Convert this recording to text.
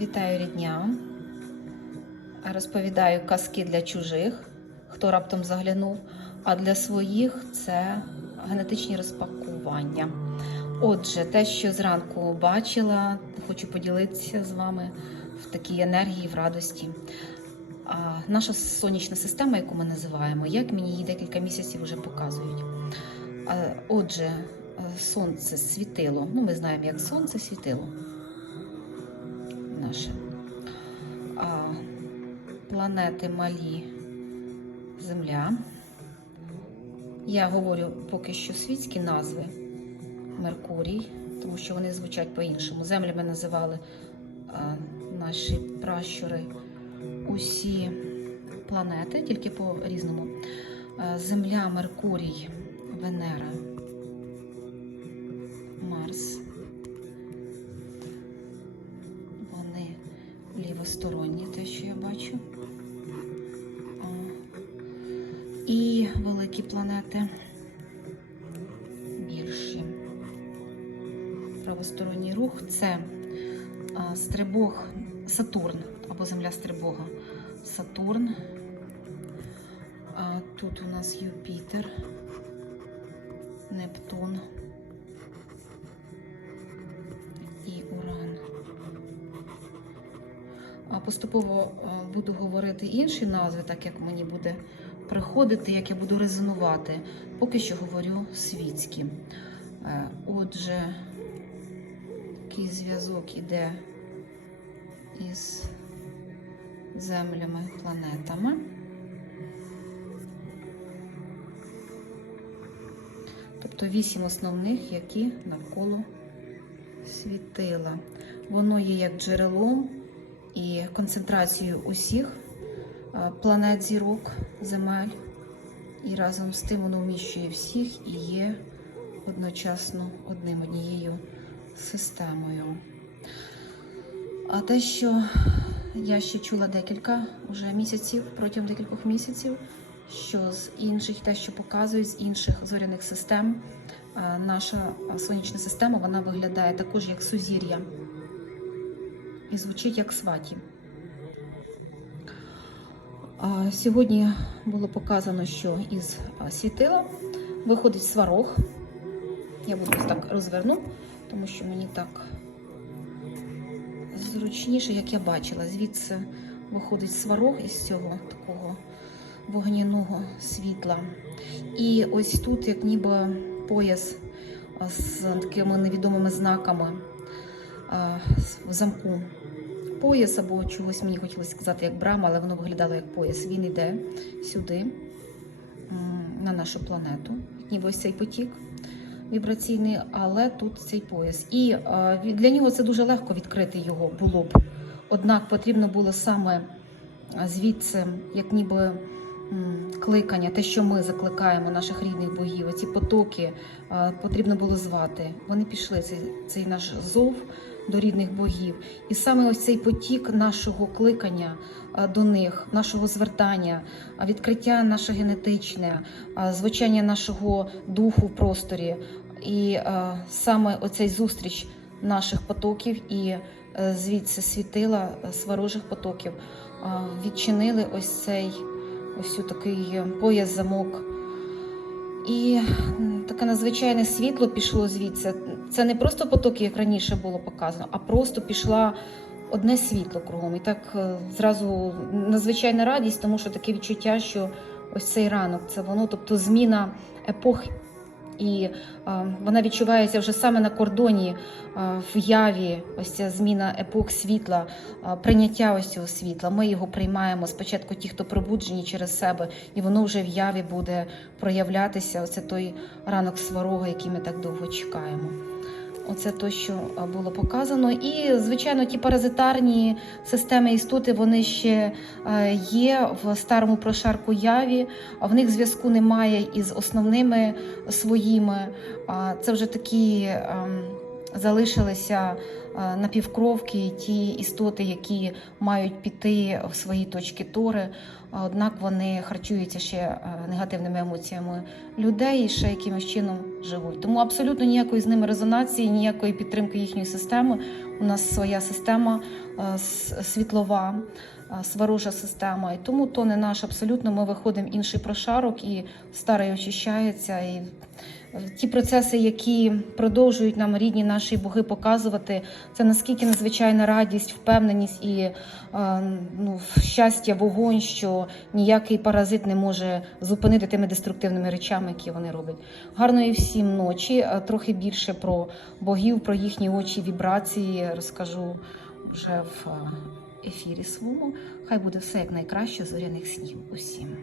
Вітаю рідня. Розповідаю казки для чужих, хто раптом заглянув. А для своїх це генетичні розпакування. Отже, те, що зранку бачила, хочу поділитися з вами в такій енергії, в радості. А наша сонячна система, яку ми називаємо, як мені її декілька місяців вже показують. Отже, е, сонце світило. Ну, ми знаємо, як сонце світило наше. А, планети малі Земля. Я говорю поки що світські назви Меркурій, тому що вони звучать по-іншому. Землями називали а, наші пращури усі планети, тільки по-різному. Земля, Меркурій, Венера, Марс. Лівосторонні, те, що я бачу. І великі планети більші. Правосторонній рух це стрибог Сатурн або Земля Стрибога. Сатурн. Тут у нас Юпітер, Нептун Поступово буду говорити інші назви, так як мені буде приходити, як я буду резонувати. Поки що говорю світські. Е, Отже, такий зв'язок іде із землями, планетами. Тобто вісім основних, які навколо світила. Воно є як джерелом і концентрацією усіх е, планет зірок, земель. І разом з тим воно вміщує всіх і є одночасно одним однією системою. А те, що я ще чула декілька вже місяців, протягом декількох місяців, що з інших, те, що показують з інших зоряних систем, е, наша сонячна система вона виглядає також як сузір'я і звучить як сваті. Сьогодні було показано, що із світила виходить сварог. Я буду так розверну, тому що мені так зручніше, як я бачила. Звідси виходить сварог із цього такого вогняного світла. І ось тут, як ніби пояс з такими невідомими знаками в замку пояс або чогось мені хотілося сказати як брама, але воно виглядало як пояс. Він йде сюди, на нашу планету, ніби ось цей потік вібраційний, але тут цей пояс. І е, для нього це дуже легко відкрити його було б. Однак потрібно було саме е, звідси, як ніби кликання, те, що ми закликаємо наших рідних богів, ці потоки е, потрібно було звати. Вони пішли, цей, цей наш зов до рідних богів. І саме ось цей потік нашого кликання до них, нашого звертання, відкриття наше генетичне, звучання нашого духу в просторі, і саме оцей зустріч наших потоків і е, звідси світила е, сварожих потоків відчинили ось цей ось такий е, пояс замок. І таке надзвичайне світло пішло звідси. Це не просто потоки, як раніше було показано, а просто пішла одне світло кругом. І так е, зразу надзвичайна радість, тому що таке відчуття, що ось цей ранок це воно, тобто зміна епох. І е, вона відчувається вже саме на кордоні е, в яві. Ось ця зміна епох світла, е, прийняття ось цього світла. Ми його приймаємо спочатку, ті, хто пробуджені через себе, і воно вже в яві буде проявлятися. Оце той ранок сварога, який ми так довго чекаємо. Оце то, що було показано. І, звичайно, ті паразитарні системи істоти вони ще е, є в старому прошарку яві, а в них зв'язку немає із основними своїми. Це вже такі ем, залишилися е, напівкровки, ті істоти, які мають піти в свої точки тори. Однак вони харчуються ще е, негативними емоціями людей і ще якимось чином живуть. Тому абсолютно ніякої з ними резонації, ніякої підтримки їхньої системи. У нас своя система е, світлова, сварожа система. І тому то не наш абсолютно. Ми виходимо інший прошарок і старий очищається. І е, ті процеси, які продовжують нам рідні наші боги показувати, це наскільки надзвичайна радість, впевненість і е, ну, щастя, вогонь, що ніякий паразит не може зупинити тими деструктивними речами, які вони роблять. Гарної всім ночі. Е, Трохи більше про богів, про їхні очі, вібрації розкажу вже в е, ефірі своєму. Хай буде все як найкраще зоряних снів усім.